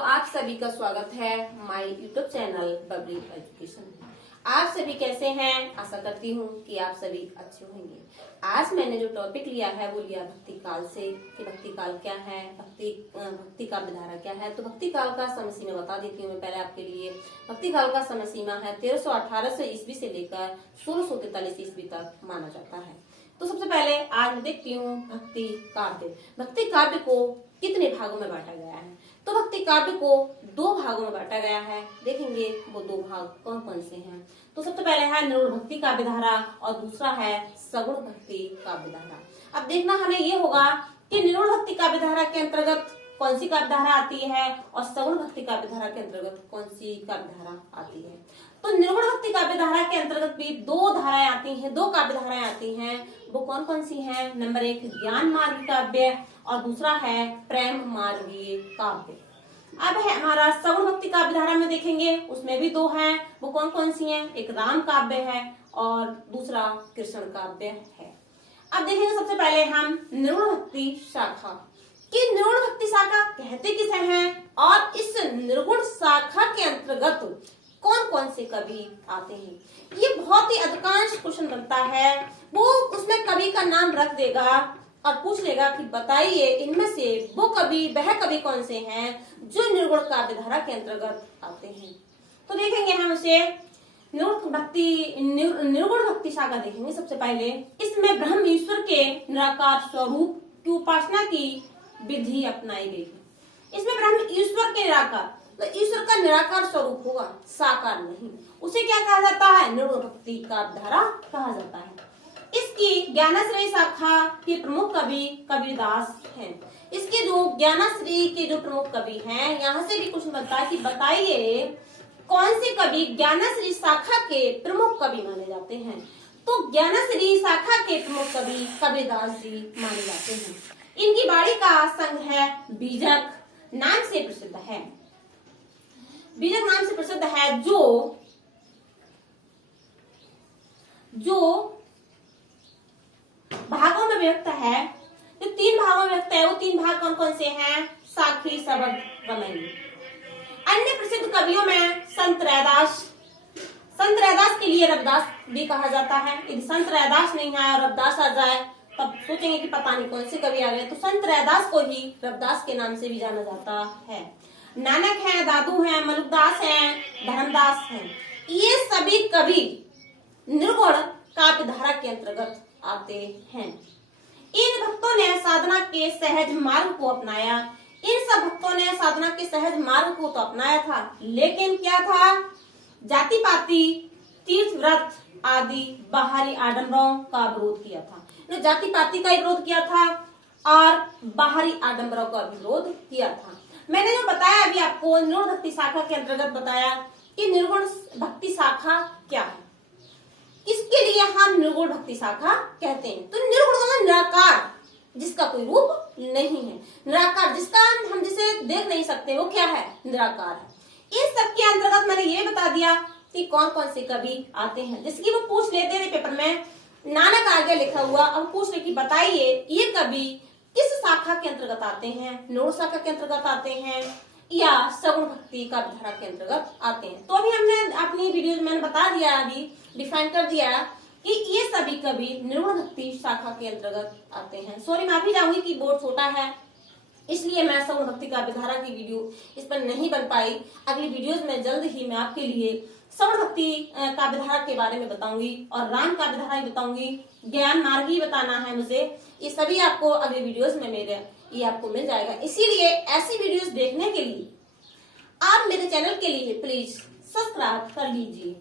आप सभी का स्वागत है my YouTube channel Babli education. आप सभी कैसे हैं? आशा करती हूँ कि आप सभी अच्छे होंगे। आज मैंने जो टॉपिक लिया है वो लिया भक्ति काल से कि भक्ति काल क्या है, भक्ति का विधारा क्या है। तो भक्ति काल का समय सीमा बता देती हूँ मैं पहले आपके लिए। भक्ति काल का समय सीमा है 1318 ईस्वी से लेकर 1643 ईस्वी तक माना जाता है। तो सबसे पहले आज मैं देखती हूँ भक्ति काव्य। भक्ति काव्य को कितने भागों में बांटा गया है? तो भक्ति काव्य को दो भागों में बांटा गया है। देखेंगे वो दो भाग कौन कौन से हैं। तो सबसे पहले है निर्गुण भक्ति काव्य धारा और दूसरा है सगुण भक्ति काव्य धारा। अब देखना हमें ये होगा कि निर्गुण भक्ति काव्य धारा के अंतर्गत कौन सी काव्य धारा आती है और सगुण भक्ति काव्य धारा के अंतर्गत कौन सी काव्य धारा आती है। तो निर्गुण भक्ति काव्य धारा के अंतर्गत भी दो धाराएं आती हैं, दो काव्य धाराएं आती हैं। वो कौन कौन सी हैं? नंबर 1 ज्ञान मार्गी काव्य और दूसरा है प्रेम मार्गीय काव्य। अब है हमारा सगुण भक्ति काव्य धारा में देखेंगे उसमें भी दो हैं। वो कौन कौन सी हैं? एक राम काव्य है और दूसरा कृष्ण काव्य है। अब देखेंगे सबसे पहले हम निर्गुण भक्ति शाखा कि निर्गुण भक्ति शाखा कहते किसे हैं और इस निर्गुण शाखा के अंतर्गत कौन कौन से कवि आते हैं। ये बहुत ही अधिकांश क्वेश्चन बनता है। वो उसमें कवि का नाम रख देगा और पूछ लेगा कि बताइए इनमें से वो कवि वह कवि कौन से हैं जो निर्गुण काव्य धारा के अंतर्गत आते हैं। तो देखेंगे हम उसे निर्गुण भक्ति शाखा देखेंगे। सबसे पहले इसमें ब्रह्म ईश्वर के निराकार स्वरूप की उपासना की विधि अपनाई गई है। इसमें ब्रह्म ईश्वर के निराकार, तो ईश्वर का निराकार स्वरूप होगा, साकार नहीं। उसे क्या कहा जाता है? निर्गुण भक्ति काव्य धारा कहा जाता है। इसकी ज्ञानाश्रयी शाखा के प्रमुख कवि कबीरदास हैं। इसके जो ज्ञानाश्रयी के जो प्रमुख कवि हैं, यहाँ से भी क्वेश्चन बनता है कि बताइए कौन से कवि ज्ञानाश्रयी शाखा के प्रमुख कवि माने जाते हैं। तो ज्ञानाश्रयी शाखा के प्रमुख कवि कबीरदास जी माने जाते हैं। इनकी बाड़ी का संघ है बीजक नाम से प्रसिद्ध है। बीजक नाम से प्रसिद्ध है जो भागों में व्यक्त है। जो 3 भागों में व्यक्त है वो 3 भाग कौन कौन से हैं? साखी, शबद, रमणी। अन्य प्रसिद्ध कवियों में संत रैदास के लिए रविदास भी कहा जाता है। यदि संत रैदास नहीं आया और रविदास आ जाए तब सोचेंगे कि पता नहीं कौन से कवि आ गए। तो संत रैदास को ही रविदास के नाम से भी जाना जाता है। नानक है, दादू है, मलुकदास है, धर्मदास है। ये सभी कवि निर्गुण काव्य धारा के अंतर्गत आते हैं। इन भक्तों ने साधना के सहज मार्ग को अपनाया। इन सब भक्तों ने साधना के सहज मार्ग को तो अपनाया था, लेकिन क्या था? जाति पाति, तीर्थ व्रत आदि बाहरी आडंबरों का विरोध किया था। जाति पाति का विरोध किया था और बाहरी आडंबरों का विरोध किया था। मैंने जो बताया अभी आपको निर्गुण भक्ति शाखा के अंतर्गत बताया कि निर्गुण भक्ति शाखा क्या है, इसके लिए हम निर्गुण भक्ति शाखा कहते हैं। तो निर्गुण निराकार, जिसका कोई रूप नहीं है, निराकार जिसका हम जिसे देख नहीं सकते, वो क्या है? निराकार है। इस सब के अंतर्गत मैंने ये बता दिया कि कौन कौन से कवि आते हैं। जैसे कि वो पूछ लेते थे पेपर में, नानक आगे लिखा हुआ, अब पूछ ले कि बताइए ये कवि किस शाखा के अंतर्गत आते हैं? निर्गुण शाखा के अंतर्गत आते हैं या सगुण भक्ति का धारा के अंतर्गत आते हैं। तो अभी हमने अपनी वीडियो में मैंने बता दिया, अभी डिफाइन कर दिया कि ये सभी कवि निर्गुण भक्ति शाखा के अंतर्गत आते हैं। सॉरी, माफी चाहूंगी कि बोर्ड छोटा है इसलिए मैं सगुण भक्ति काव्य धारा की वीडियो इस पर नहीं बन पाई। अगली वीडियोस में जल्द ही मैं आपके लिए सगुण भक्ति काव्य धारा के बारे में बताऊंगी और राम काव्य धारा बताऊंगी, ज्ञान मार्गी बताना है मुझे। ये सभी आपको अगले वीडियोस में ये आपको मिल जाएगा। इसीलिए ऐसी वीडियोस देखने के लिए आप मेरे चैनल के लिए प्लीज सब्सक्राइब कर लीजिए।